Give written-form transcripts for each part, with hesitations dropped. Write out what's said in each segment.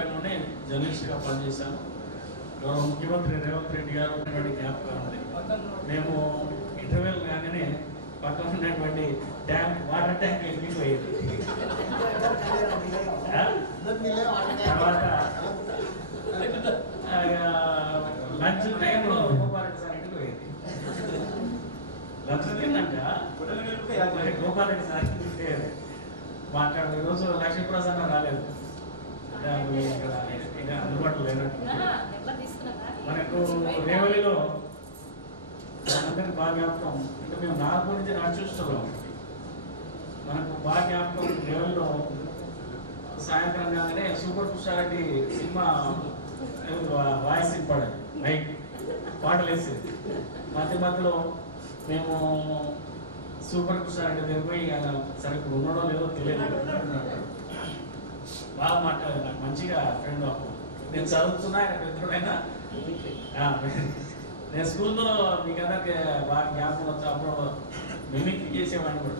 5లోనే జర్నలిస్ట్గా పనిచేశాను. గౌరవ ముఖ్యమంత్రి రేవంత్ రెడ్డి గారు ఉన్నటువంటి జ్ఞాపకం ఉంది. మేము ఇంటర్వ్యూలు కాగానే పక్కన ఉన్నటువంటి ట్యాంక్ వాటర్ ట్యాంక్ వెళ్ళిపోయేది. తర్వాత లంచ్ టైంలో గోపాలరెడ్డి సార్ ఇంటికి పోయేది. లంచ్ తిన్నాక గోపాలరెడ్డి సార్ ఇంటికి పోయేది. మాట్లాడు ఈరోజు లక్ష్మీప్రసన్న రాలేదు, ఇంకా అందుబాటులో లేనట్టు. మనకు రేవలిలో అందరికి బాగా జ్ఞాపకం, అంటే మేము నాగపూర్ నుంచి నడుచుస్తున్నాం. మనకు బాగా జ్ఞాపకం రేవలిలో సాయంత్రం కాగానే సూపర్ పుష్పారెడ్డి సినిమా వాయిస్ ఇంపాడు, నైట్ పాటలు వేసేది. మధ్యలో మేము సూపర్ పుష్పారెడ్డి దగ్గర పోయి సరిగ్గా ఉండడం లేదో తెలియదు, బాగా మాట్లాడేది. నాకు మంచిగా ఫ్రెండ్ అప్పుడు నేను చదువుతున్నా, ఆయన పెద్దోడైనా. నేను స్కూల్లో మీకు అందరికి బాగా జ్ఞాపకం వచ్చి అప్పుడు మిమిక్రీ చేసేవాడిని కూడా.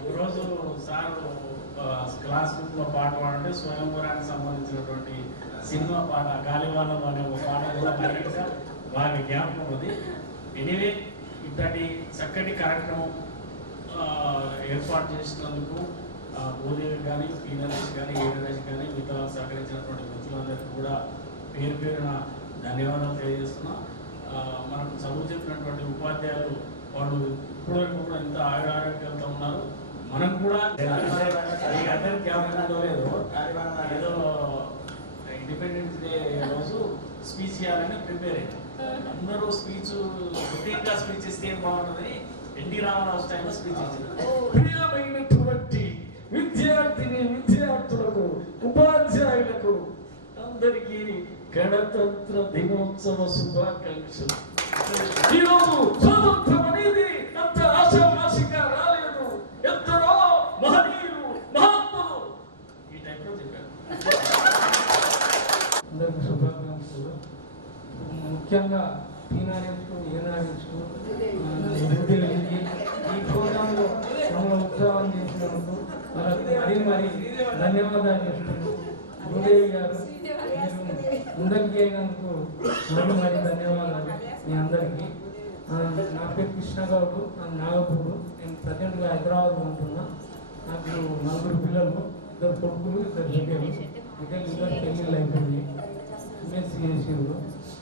ఒకరోజు సార్ క్లాస్ రూమ్ లో పాట పాడంటే స్వయంవరానికి సంబంధించినటువంటి సినిమా పాట గాలివానం అనే ఒక పాట కూడా బాగా జ్ఞాపకం ఉంది. ఎనీవే, ఇంతటి చక్కటి కార్యక్రమం ఏర్పాటు చేసినందుకు భూదేవి కానీ, పి నరేష్ కానీ, ఏ నరేష్ కానీ, మిగతా సహకరించినటువంటి మిత్రులందరికీ కూడా పేరు పేరున ధన్యవాదాలు తెలియజేస్తున్నా. మనకు చదువు చెప్పినటువంటి ఉపాధ్యాయులు వాళ్ళు ఇప్పటివరకు కూడా ఎంత ఆరోగ్యంతో ఉన్నారు. మనం కూడా అందరికి జ్ఞాపకంలో లేదు, ఏదో ఇండిపెండెన్స్ డే రోజు స్పీచ్ చేయాలని ప్రిపేర్ అయ్యారు. అందరూ స్పీచ్ రొటీన్గా స్పీచ్ ఇస్తే ఏం బాగుంటుందని ఎన్టీ రామారావు స్టైల్లో స్పీచ్ ఇచ్చారు. ప్రియమైనటువంటి విద్యార్థులకు, ఉపాధ్యాయులకు అందరికీ గణతంత్ర దినోత్సవ శుభాకాంక్షలు. ఈరోజు స్వాతంత్రం అనేది అంత ఆశామాషిగా రాలేదు, ఎందరో మహనీయులు, మహాత్ములు ఈ టైంలో చెప్పారు. అందరికీ శుభాకాంక్షలు. ముఖ్యంగా పీనారెస్కు, ఏనారెస్కు, ఈ ప్రోగ్రాంలో మమ్మల్ని ఉత్సాహం చేసినందుకు వాళ్ళకి మరీ ధన్యవాదాలు చెప్తున్నాను. భూదేవి గారు ముందరికి అయినందుకు మరీ ధన్యవాదాలు మీ అందరికీ. నా పేరు కృష్ణగౌడు, నాగపూరు. నేను ప్రజెంట్గా హైదరాబాద్లో ఉంటున్నా. నాకు 4 పిల్లలు, 2 కొడుకులు, 2 బిడ్డలు. ఇద్దరు పెళ్ళిళ్ళు అయిపోయింది, ఎంఎస్సీ చేసిండ్రు.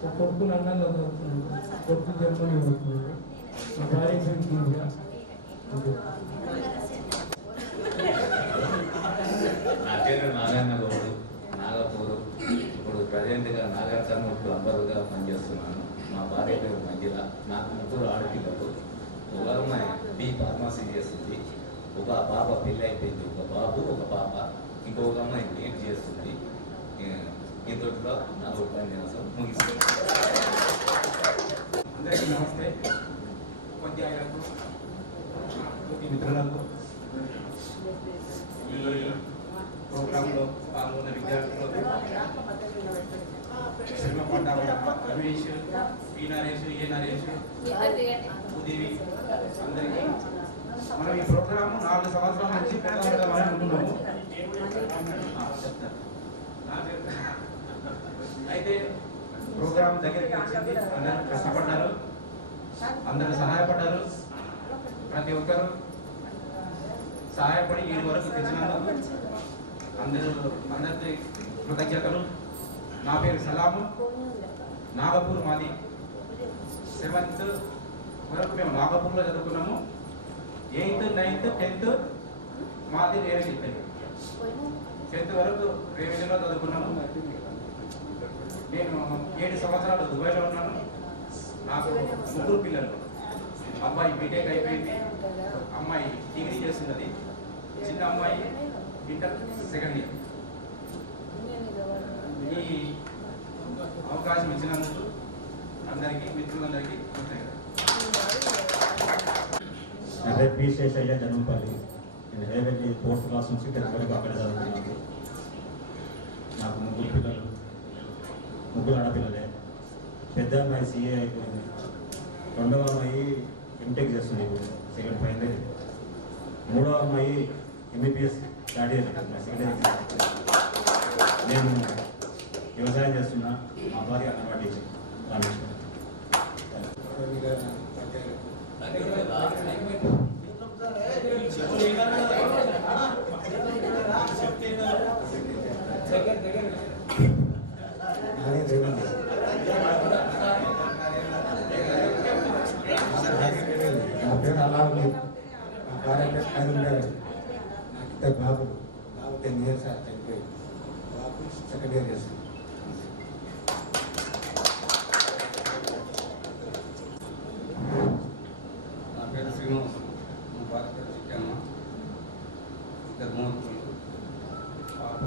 ఒక కొడుకు లండన్లో చదువుతున్నాడు, కొడుకు జర్మనీ చదువుతున్నాడు. మా భార్య పేరు దివ్య. నా పేరు నారాయణ గౌడు, నాగపూరు. ఇప్పుడు ప్రజెంట్గా నాగార్జున ప్లంబర్గా పనిచేస్తున్నాను. మా భార్య పేరు మంజిల. నాకు 3 ఆడపిల్లలు. ఒక అమ్మాయి బి ఫార్మసీ చేస్తుంది, ఒక పాప పెళ్ళి అయిపోయింది, ఒక బాబు, ఒక పాప. ఇంకొక అమ్మాయి ఏం చేస్తుంది. ఇంతటిలో నా ఉపన్యాసం ముగిస్తుంది. అందరికీ నమస్తే. ఉపాధ్యాయులకు, మిత్రులకు, ఈ ప్రోగ్రాంలో పాల్గొన్న విద్యార్థులకు, శ్రమ పడ్డ రమేష్, పి నరేష్, ఏ నరేష్, ఉదేవి అందరికీ. మనం ఈ ప్రోగ్రాము 4 సంవత్సరాల నుంచి అనుకున్నాము. అయితే ప్రోగ్రాం దగ్గరికి వచ్చింది, అందరూ కష్టపడ్డారు, అందరూ సహాయపడ్డారు. ప్రతి ఒక్కరు సహాయపడి ఈ వరకు తెచ్చినందుకు అందరి కృతజ్ఞతలు. నా పేరు సలాము, నాగపూర్ మాది. 7th వరకు మేము నాగపూర్లో చదువుకున్నాము. 8th, 9th, 10th మాది రేవలి. 10th వరకు రేవలిలో చదువుకున్నాము. నేను 7 సంవత్సరాలు దుబాయ్లో ఉన్నాను. నాకు 3 పిల్లలు. అబ్బాయి బీటెక్ అయిపోయింది, అమ్మాయి డిగ్రీ చేస్తున్నది, చిన్న అమ్మాయి ఇంటర్ 2nd ఇయర్. ఈ అవకాశం ఇచ్చినందుకు అందరికీ, మిత్రులందరికీ నా పేరు పి శేషయ్య, జనంపల్లి. నేను హైవేలి 4th క్లాస్ నుంచి 10th వరకు అక్కడ చదువుతున్నాను. నాకు 3 పిల్లలు, 3 ఆడపిల్లలే. పెద్ద అమ్మాయి CA అయిపోయింది, 2వ అమ్మాయి ఎంటెక్ చేస్తుంది, ఇప్పుడు సెకండ్ ఫైనల్ అయింది. మూడో అమ్మాయి ఎంబీబీఎస్ స్టడీ సెకండ్ ఇయర్. నేను వ్యవసాయం చేస్తున్నా. మా భార్య అంగన్వాడీ టీచర్ రామేశ్వరం. నా పేరు అలా ఉంది. నా భార్య పేరు కరీంనగర్. నాకు బాబు 10 years అయిపోయి బాబు సెకండ్ ఇయర్ చేస్తాను. నా పేరు శ్రీనివాస్. మా భార్య పేరు చిక్కమ్మ. ఇద్దరు మూర్తులు పాప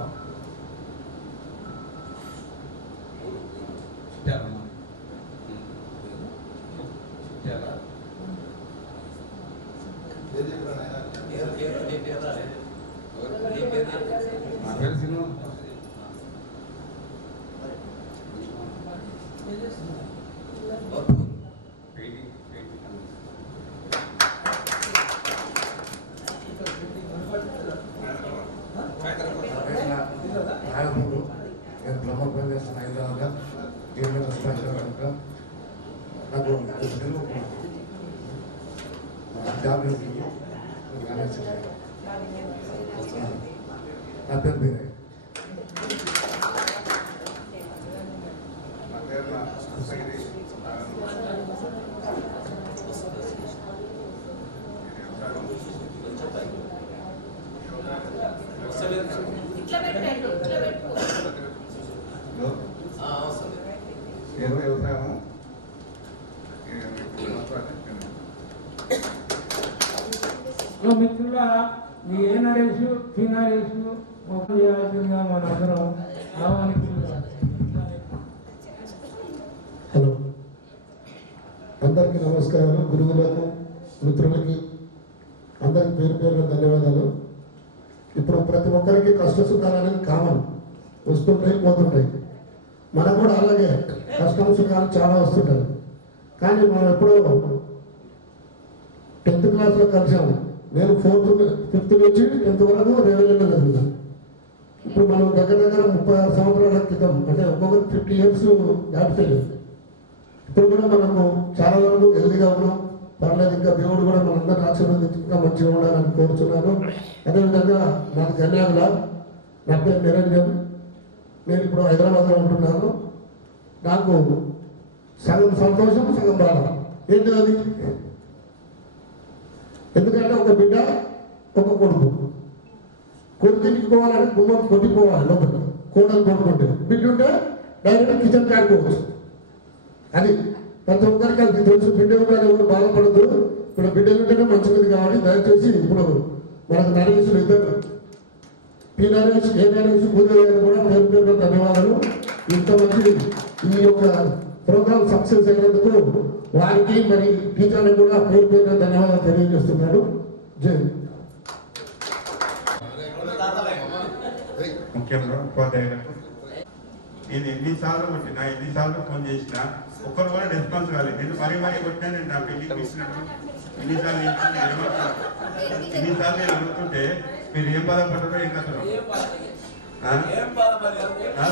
చిట్టాలమ్మ చిట్టాల. నా పేరు శ్రీనివాస్. నాగపూరు. నేను బ్రహ్మ ప్రదేశ్ హైదరాబాద్ జీవన కనుక నాకు జాబ్ నా పేరు మీరే. నా పేరు కృష్ణగిరి. ఏదో వ్యవసాయం మిత్రుల ఈ ఏ నరేష్ పి నరేష్ మొత్తం చేయాల్సిందిగా మనందరం ఆహ్వానిస్తున్నాం. హలో, అందరికీ నమస్కారాలు. గురువులకు మిత్రులకి అందరికి పేరు పేరున ధన్యవాదాలు. ఇప్పుడు ప్రతి ఒక్కరికి కష్ట సుఖాలు అనేది కామన్, వస్తుంటాయి పోతుంటాయి. మనకు కూడా అలాగే కష్టం సుఖాలు చాలా వస్తుంటాయి. కానీ మనం ఎప్పుడో 10th క్లాస్లో కలిసాము. నేను 5th నుంచి 10th వరకు రేవెల్లిలో చదివాను. ఇప్పుడు మనం దగ్గర 36 సంవత్సరాల క్రితం, అంటే ఒక్కొక్కరు 50 years దాటిపోయింది. ఇప్పుడు కూడా మనకు చాలా వరకు హెల్దీగా ఉన్నాం, పర్లేదు. ఇంకా దేవుడు కూడా మనందరినీ ఆశీర్వదించి ఇంకా మంచిగా ఉండాలని కోరుతున్నాను. అదేవిధంగా నాకు ధన్యవాదాల. నా పేరు నిరంజన్. నేను ఇప్పుడు హైదరాబాద్లో ఉంటున్నాను. నాకు సగం సంతోషం సగం బాధ. ఏంటి అది? ఎందుకంటే ఒక బిడ్డ ఒక కొడుకు. కొడుకునికి పోవాలంటే గుమ్మం కొట్టిపోవాలి లోపల, కోడలు కొడుకుంటే. బిడ్డ ఉంటే డైరెక్ట్ కిచెన్ కాడుకోవచ్చు. అది ప్రతి ఒక్కరికి అది తెలుసు. బిడ్డ ఉంటే ఎవరు బాధపడదు. ఇప్పుడు బిడ్డలు ఉంటేనే మంచిది కాబట్టి దయచేసి ఇప్పుడు మనకు నరేషులు ఇద్దరు, పి నరేష్, ఏ నరేష్, భూదేవి గారు కూడా పేరు పేరు ధన్యవాదాలు. ఇంత మంచి ఈ యొక్క ప్రోగ్రామ్ సక్సెస్ అయినందుకు వారికి మరి టీచర్లకు కూడా పేరు పేరు ధన్యవాదాలు తెలియజేస్తున్నాడు. జై. ముఖ్యంగా ఉపాధ్యాయులకు నేను ఎన్నిసార్లు కొట్టినా, ఎన్నిసార్లు ఫోన్ చేసినా ఒక్కరు కూడా రెస్పాన్స్ కాలేదు. నేను మరీ కొట్టినా. నేను నా పెళ్లికి ఇచ్చినట్టు ఎన్నిసార్లు నేను అడుగుతుంటే మీరు ఏం బాధపడ్డారో ఏం కథలో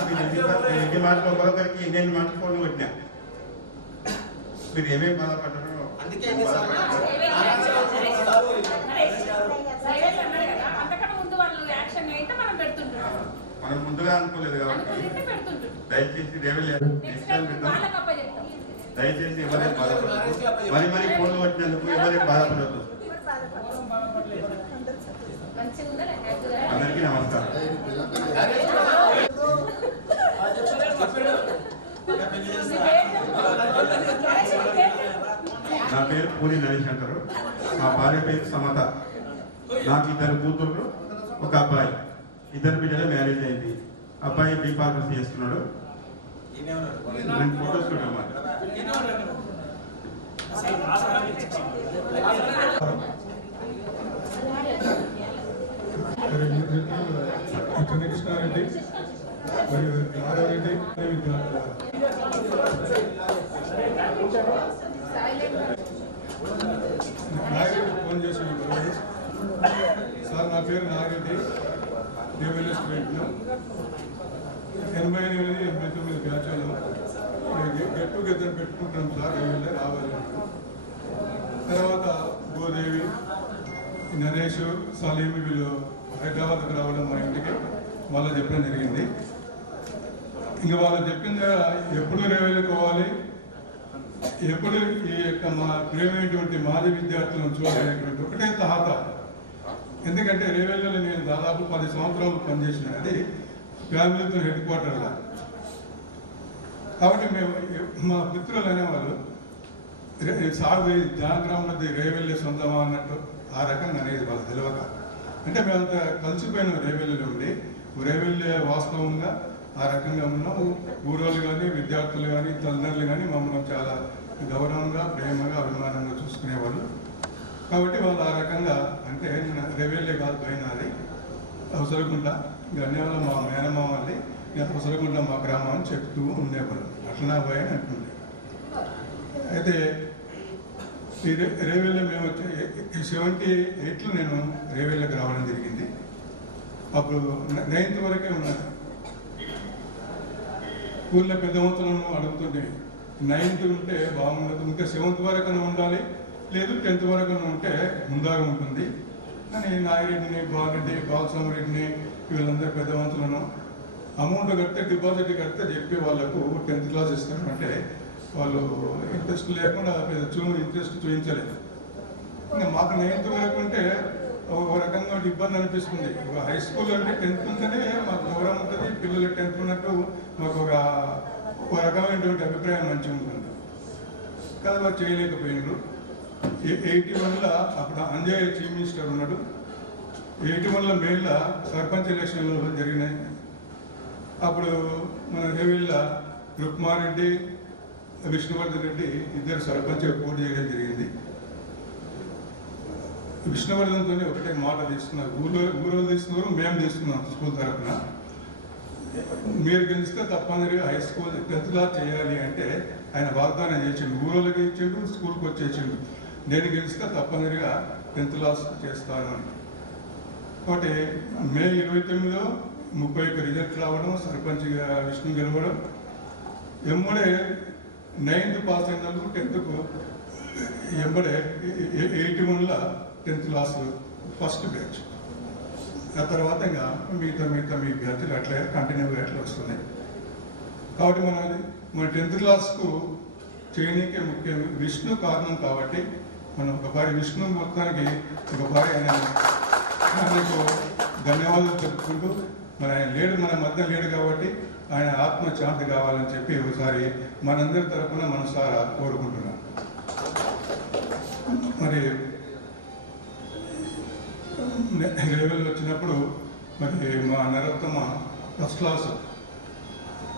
మీరు ఎన్ని మాటలు ఒకరికి ఎన్ని మాటలు ఫోన్ కొట్టినా మీరు ఏమేమి బాధపడ్డారో. మనం ముందుగా అనుకోలేదు కాబట్టి దయచేసి దయచేసి ఎవరైనా బాధపడదు. మరి ఫోన్లు కొట్టినందుకు ఎవరైనా బాధపడదు. అందరికీ నమస్కారం. నా పేరు పూరి నరేష్ అంటారు. మా భార్య పేరు సమత. నాకు 2 కూతుర్లు, ఒక అబ్బాయి. 2 బిడ్డలు మ్యారేజ్ అయింది. అబ్బాయి బీ ఫార్మసీ చేస్తున్నాడు. నేను ఫోటోస్ కూడా కృష్ణారెడ్డి మరియు నారారెడ్డి విద్యార్థులు ఫోన్ చేసి సార్ నా పేరు నాగరెడ్డి, రేవెల్లి స్టూడెంట్ను, 88-89 బ్యాచ్లో గెట్ టుగెదర్ పెట్టుకుంటాం సార్, రేవెల్లి రావాలి. తర్వాత గోదేవి, నరేష్, సలీం వీళ్ళు హైదరాబాద్కి రావడం మా ఇంటికి వాళ్ళు చెప్పడం జరిగింది. ఇంకా వాళ్ళు చెప్పింది ఎప్పుడు రేవెల్లి పోవాలి, ఎప్పుడు ఈ యొక్క మా ప్రియమైనటువంటి మాజీ విద్యార్థులను చూడాలనేటువంటి ఒకటే తహత. ఎందుకంటే రేవెల్లిలో నేను దాదాపు 10 సంవత్సరాలు పనిచేసిన, అది ఫ్యామిలీతో హెడ్ క్వార్టర్లో. కాబట్టి మేము మా మిత్రులు అనేవాళ్ళు సాగు జానగ్రామంలో రేవెల్లి సొంతమా అన్నట్టు ఆ రకంగా అనేది వాళ్ళు తెలియక, అంటే మేమంతా కలిసిపోయిన రేవెల్లిలో ఉండి రేవెల్లి వాస్తవంగా ఆ రకంగా ఉన్నాము. ఊరోళ్ళు కానీ విద్యార్థులు కానీ తల్లిదండ్రులు కానీ మమ్మల్ని చాలా గౌరవంగా ప్రేమగా అభిమానంగా చూసుకునేవాళ్ళు. కాబట్టి వాళ్ళు ఆ రకంగా, అంటే రేవెల్లి కాదు పోయినది అవసరకుంట గన్యాల మా మేనమ్మ వాళ్ళని అవసరకుంట మా గ్రామం అని చెప్తూ ఉండేవాళ్ళు. అట్లా పోయి అంటుండే. అయితే ఈ రేవెల్లి మేము 78లో నేను రేవెల్లికి రావడం జరిగింది. అప్పుడు 9th వరకే ఉన్నది. ఊళ్ళో పెద్దవంతులను అడుగుతుంటే 9th ఉంటే బాగుండదు, ఇంకా 7th వరకైనా ఉండాలి, లేదు 10th వరకైనా ఉంటే ముందాగా ఉంటుంది అని నాగిరెడ్డిని, బాలరెడ్డి, బాలస్వామిరెడ్డిని వీళ్ళందరూ పెద్దవంతులను అమౌంట్ కడితే, డిపాజిట్ కడితే చెప్పి వాళ్ళకు 10th క్లాస్ ఇస్తారంటే వాళ్ళు ఇంట్రెస్ట్ లేకుండా ఇంట్రెస్ట్ చూపించలేదు. ఇంకా మాకు 9th వరకు ఉంటే ఒక రకంగా ఇబ్బంది అనిపిస్తుంది. హై స్కూల్ అంటే 10th ఉంటేనే మాకు గౌరవం ఉంటుంది, పిల్లలు 10th ఉన్నట్టు మాకు ఒక రకమైనటువంటి అభిప్రాయం మంచిగా ఉంటుంది. కానీ వాళ్ళు చేయలేకపోయినారు. 81లో అప్పుడు అంజయ్ చీఫ్ మినిస్టర్ ఉన్నాడు. 81లో మేలో సర్పంచ్ ఎలక్షన్లు జరిగినాయి. అప్పుడు మన రేవెల్లి రుక్మారెడ్డి, విష్ణువర్ధన్ రెడ్డి ఇద్దరు సర్పంచ్ పోటీ చేయడం జరిగింది. విష్ణువర్ధన్తో ఒకటే మాట తీసుకున్నారు, ఊరోళ్ళు తీసుకున్నారు, మేము తీసుకున్నాం స్కూల్ తరఫున. మీరు గెలిస్తే తప్పనిసరిగా హై స్కూల్ 10th క్లాస్ చేయాలి అంటే ఆయన వాగ్దానం చేసిండు. ఊరోళ్ళకి ఇచ్చిండు, స్కూల్కి వచ్చేసిండు. నేను గెలిస్తే తప్పనిసరిగా 10th క్లాస్ చేస్తాను అని. కాబట్టి మే 29లో 31 రిజల్ట్ రావడం, సర్పంచ్గా విష్ణు గెలవడం, ఎమ్మడే 9th పాస్ అయిన 10th ఎంబడే 81లో 10th క్లాస్ ఫస్ట్ బ్యాచ్. ఆ తర్వాత ఇంకా మిగతా మీ బ్యాచ్లు అట్లా కంటిన్యూగా అట్లా వస్తుంది. కాబట్టి మన 10th క్లాస్కు చేయనీకే ముఖ్యం విష్ణు కారణం. కాబట్టి మనం ఒకసారి విష్ణు మొత్తానికి ఒకసారి ఆయనకు ధన్యవాదాలు చెప్పుకుంటూ, మరి ఆయన లేడు, మన మధ్య లేడు కాబట్టి ఆయన ఆత్మశాంతి కావాలని చెప్పి ఒకసారి మనందరి తరఫున మనసారా కోరుకుంటున్నాం. మరి రేవెల్లి వచ్చినప్పుడు మరి మా నరోత్తమ ఫస్ట్ క్లాస్,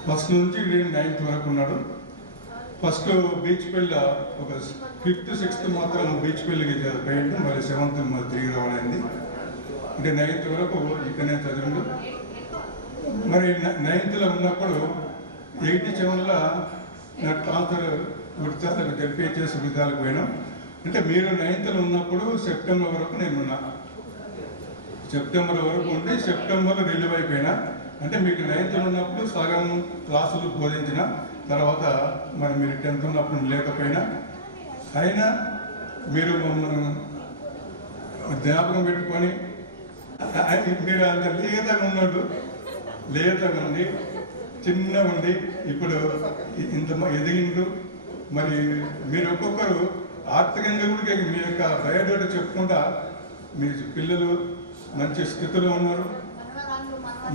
ఫస్ట్ నుంచి 9th వరకు ఉన్నాడు. ఫస్ట్ బీచ్ పెళ్ళి ఒక 5th 6th మాత్రం బీచ్ పెళ్ళికి పోయిండు, మరి 7th మరి తిరిగి రావడానికి. అంటే 9th వరకు ఇక్కడనే చదివిండు. మరి 9thలో ఉన్నప్పుడు 87లో నా ట్రాన్స్ఫర్ గుర్తు గెలిపించేసి విధాలకు పోయినాం. అంటే మీరు 9thలో ఉన్నప్పుడు సెప్టెంబర్ వరకు నేనున్నా. సెప్టెంబర్ వరకు ఉండి సెప్టెంబర్లో రిలీవ్ అయిపోయినా. అంటే మీకు 9thలో ఉన్నప్పుడు సగం క్లాసులు బోధించిన తర్వాత మరి మీరు 10th ఉన్నప్పుడు లేకపోయినా అయినా మీరు మమ్మల్ని జ్ఞాపకం పెట్టుకొని మీరు అంత లేతగా ఉన్నాడు, లేతగా ఉండి చిన్నగా ఉండి ఇప్పుడు ఇంత ఎదిగిండ్రు. మరి మీరు ఒక్కొక్కరు ఆర్థికంగా కూడా మీ యొక్క బయోడేటా చెప్పుకుంటా మీ పిల్లలు మంచి స్థితిలో ఉన్నారు,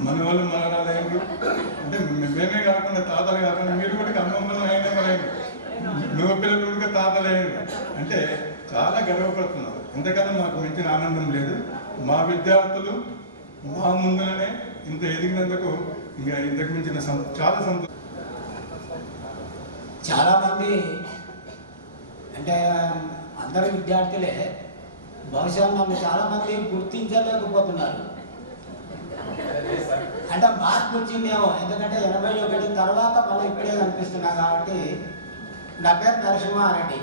మనవాళ్ళు మనరాలయ్యారు. అంటే మేమే కాకుండా తాతలు కాకుండా మీరు కూడా అమ్మమ్మలు అయినా మగ పిల్లలు కూడా తాతలు అయ్యారు. అంటే చాలా గర్వపడుతున్నారు. ఎంతకన్నా మాకు మించిన ఆనందం లేదు. మా విద్యార్థులు మా ముందులోనే ఇంత ఎదిగినందుకు ఇంకా ఇంతకు మించిన చాలా సంతోషం. చాలా మంది అంటే అందరు విద్యార్థులే బహుశా నన్ను చాలా మంది గుర్తించలేకపోతున్నారు. అంటే మార్పు వచ్చిందేమో, ఎందుకంటే 81 తర్వాత మళ్ళీ ఇప్పుడే కనిపిస్తున్నా. కాబట్టి నా పేరు నరసింహారెడ్డి.